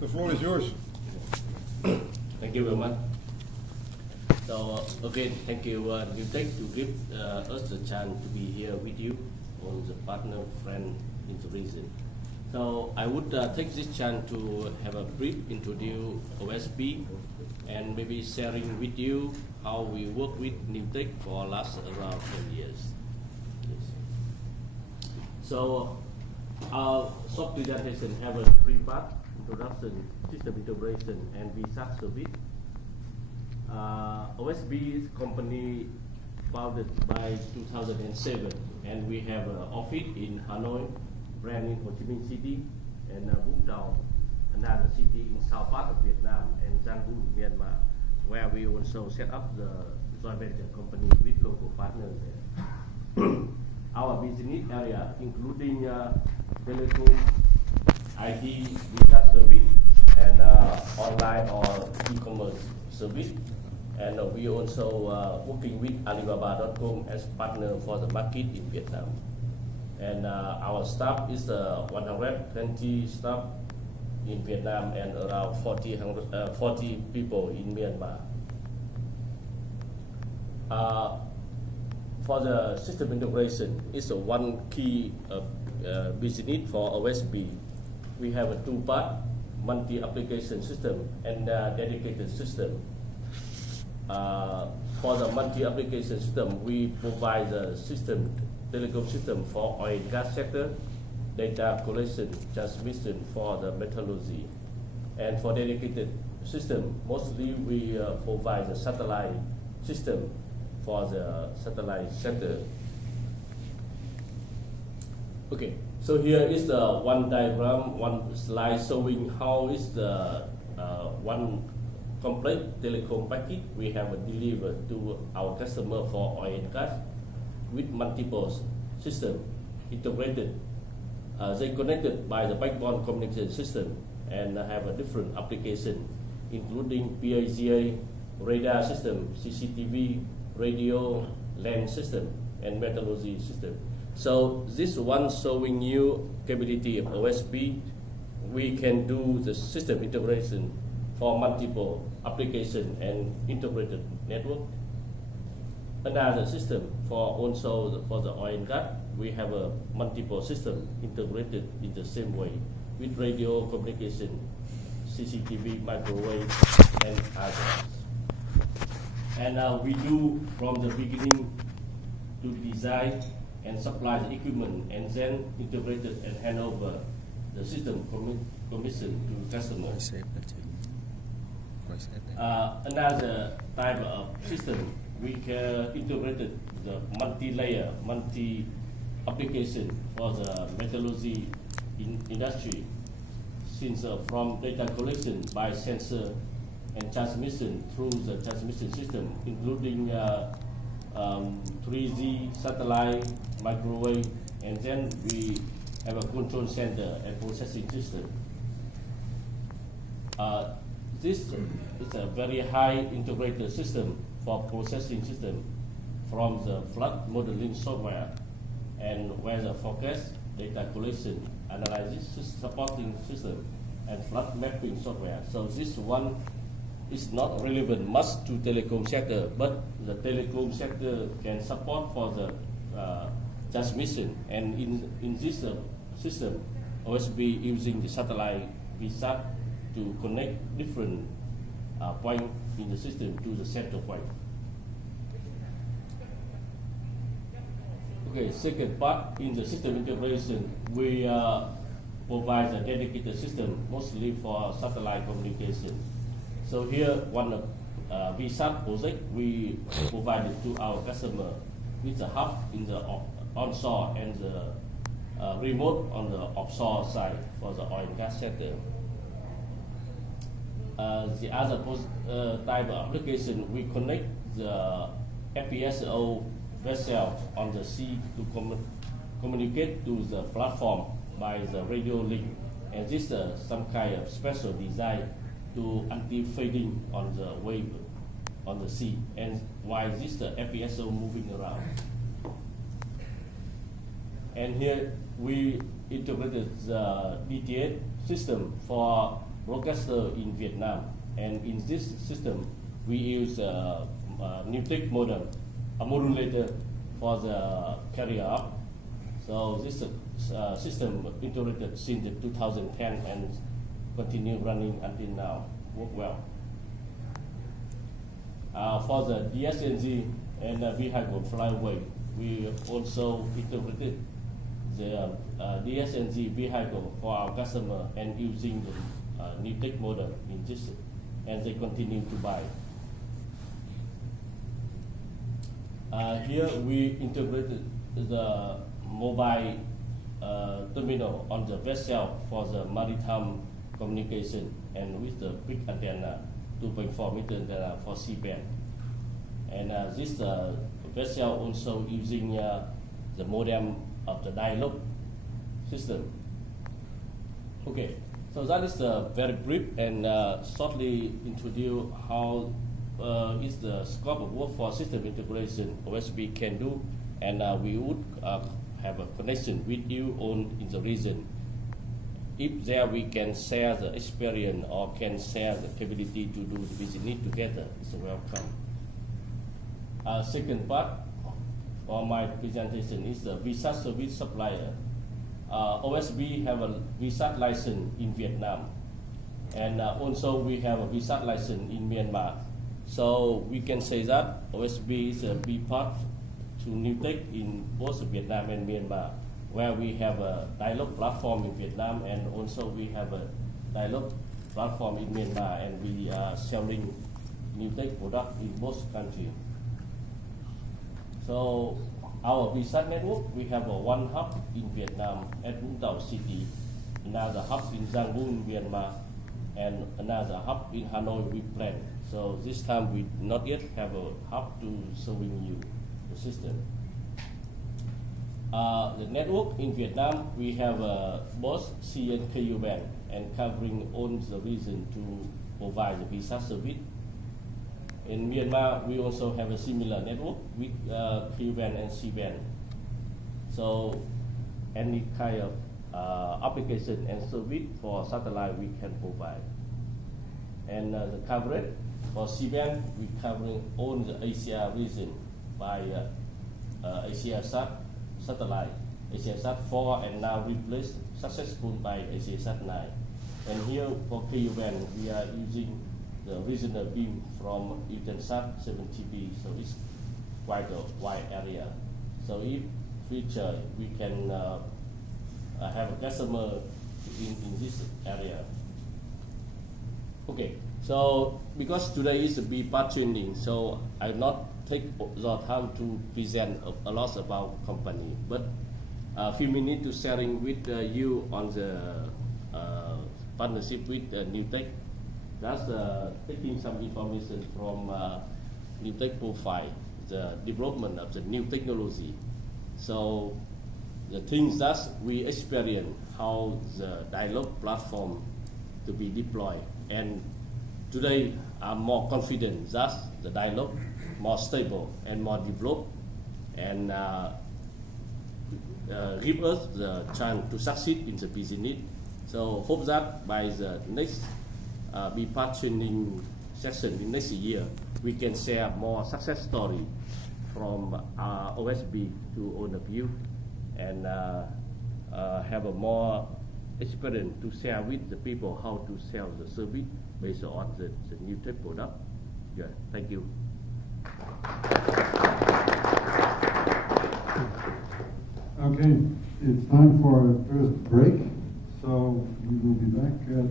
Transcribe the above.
The floor is yours. Thank you very much. So again, thank you, Newtek, to give us the chance to be here with you on the partner friend in the region. So I would take this chance to have a brief introduce OSB and maybe sharing with you how we work with Newtek for last around 10 years. Yes. So our short presentation have a three-part: introduction, system integration, and VSAT service. OSB is a company founded by 2007, and we have an office in Hanoi, brand in Ho Chi Minh City, and Vũng Tàu, another city in south part of Vietnam, and Giang Vu, Myanmar, where we also set up the joint venture company with local partners there. Our business area including telecom, IT, VSAT service, and online or e-commerce service. And we also working with Alibaba.com as partner for the market in Vietnam. And our staff is 120 staff in Vietnam and around 40 people in Myanmar. For the system integration, it's one key business for OSB. We have a two-part, multi-application system and dedicated system. For the multi-application system, we provide the system, telecom system for oil and gas sector, data collection, transmission for the metallurgy. And for dedicated system, mostly we provide the satellite system for the satellite sector. Okay, so here is the one diagram, one slide showing how is the one complete telecom package we have delivered to our customer for oil and gas with multiple systems integrated. They connected by the backbone communication system and have a different application, including PAGA, radar system, CCTV, radio, land system, and metallurgy system. So this one showing you capability of OSB. We can do the system integration for multiple application and integrated network. Another system for also for the oil and gas, we have a multiple system integrated in the same way with radio communication, CCTV, microwave, and others. And we do from the beginning to design and supply the equipment, and then integrated and hand over the system commission to customers. Another type of system, we can integrated the multi-layer, multi-application for the metallurgy industry, since from data collection by sensor and transmission through the transmission system, including 3G, satellite, microwave, and then we have a control center and processing system. This is a very high integrated system for processing system, from the flood modeling software and weather forecast, data collection, analysis, supporting system, and flood mapping software. So this one is not relevant much to telecom sector, but the telecom sector can support for the transmission. And in this system, OSB using the satellite VSAT to connect different points in the system to the center point. Okay, second part, in the system integration, we provide a dedicated system mostly for satellite communication. So here, one VSAT project we provided to our customer with a hub in the onshore and the remote on the offshore side for the oil and gas sector. The other type of application, we connect the FPSO vessel on the sea to communicate to the platform by the radio link, and this is some kind of special design to anti-fading on the wave on the sea, and while this the FPSO moving around. And here we integrated the DTA system for broadcaster in Vietnam, and in this system we use a Newtec modem, a modulator for the carrier up. So this system integrated since 2010 and continue running until now, work well. For the DSNG and vehicle flyway, we also integrated the DSNG vehicle for our customer and using the Newtec modem in this, and they continue to buy. Here we integrated the mobile terminal on the vessel for the maritime communication, and with the big antenna, 2.4 meter antenna for C-band. And this vessel also using the modem of the dialogue system. Okay, so that is very brief and shortly introduce how is the scope of work for system integration OSB can do, and we would have a connection with you on in the region. If there we can share the experience or can share the capability to do the business together, it's welcome. Second part for my presentation is the visa service supplier. OSB have a visa license in Vietnam, and also we have a visa license in Myanmar. So we can say that OSB is a big part to Newtec in both Vietnam and Myanmar, where we have a dialogue platform in Vietnam, and also we have a dialogue platform in Myanmar, and we are selling Newtec product in both countries. So our visa network, we have one hub in Vietnam at Vũng Tàu City, another hub in Yangon, Myanmar, and another hub in Hanoi we plan. So this time we not yet have a hub to showing you the system. The network in Vietnam, we have both C and KU band, and covering all the region to provide the visa service. In Myanmar, we also have a similar network with KU band and C band. So any kind of application and service for satellite we can provide. And the coverage for C-band, we covering all the Asia region by AsiaSat satellite, AsiaSat 4, and now replaced successful by AsiaSat 9. And here for KU band, we are using the regional beam from Eutelsat 70B, so it's quite a wide area. So if future we can have a customer in this area. Okay, so because today is a B-part training, so I will not take the time to present a lot about company, but a few minutes to sharing with you on the partnership with Newtec. That's taking some information from Newtec profile, the development of the new technology. So the things that we experience, how the dialogue platform to be deployed, and today I'm more confident that the dialogue more stable and more developed, and give us the chance to succeed in the business. So hope that by the next B-part training session in next year, we can share more success story from OSB to all of you, and have a more experience to share with the people how to sell the service based on the Newtec product. Yeah, thank you. Okay, it's time for our first break, so we will be back at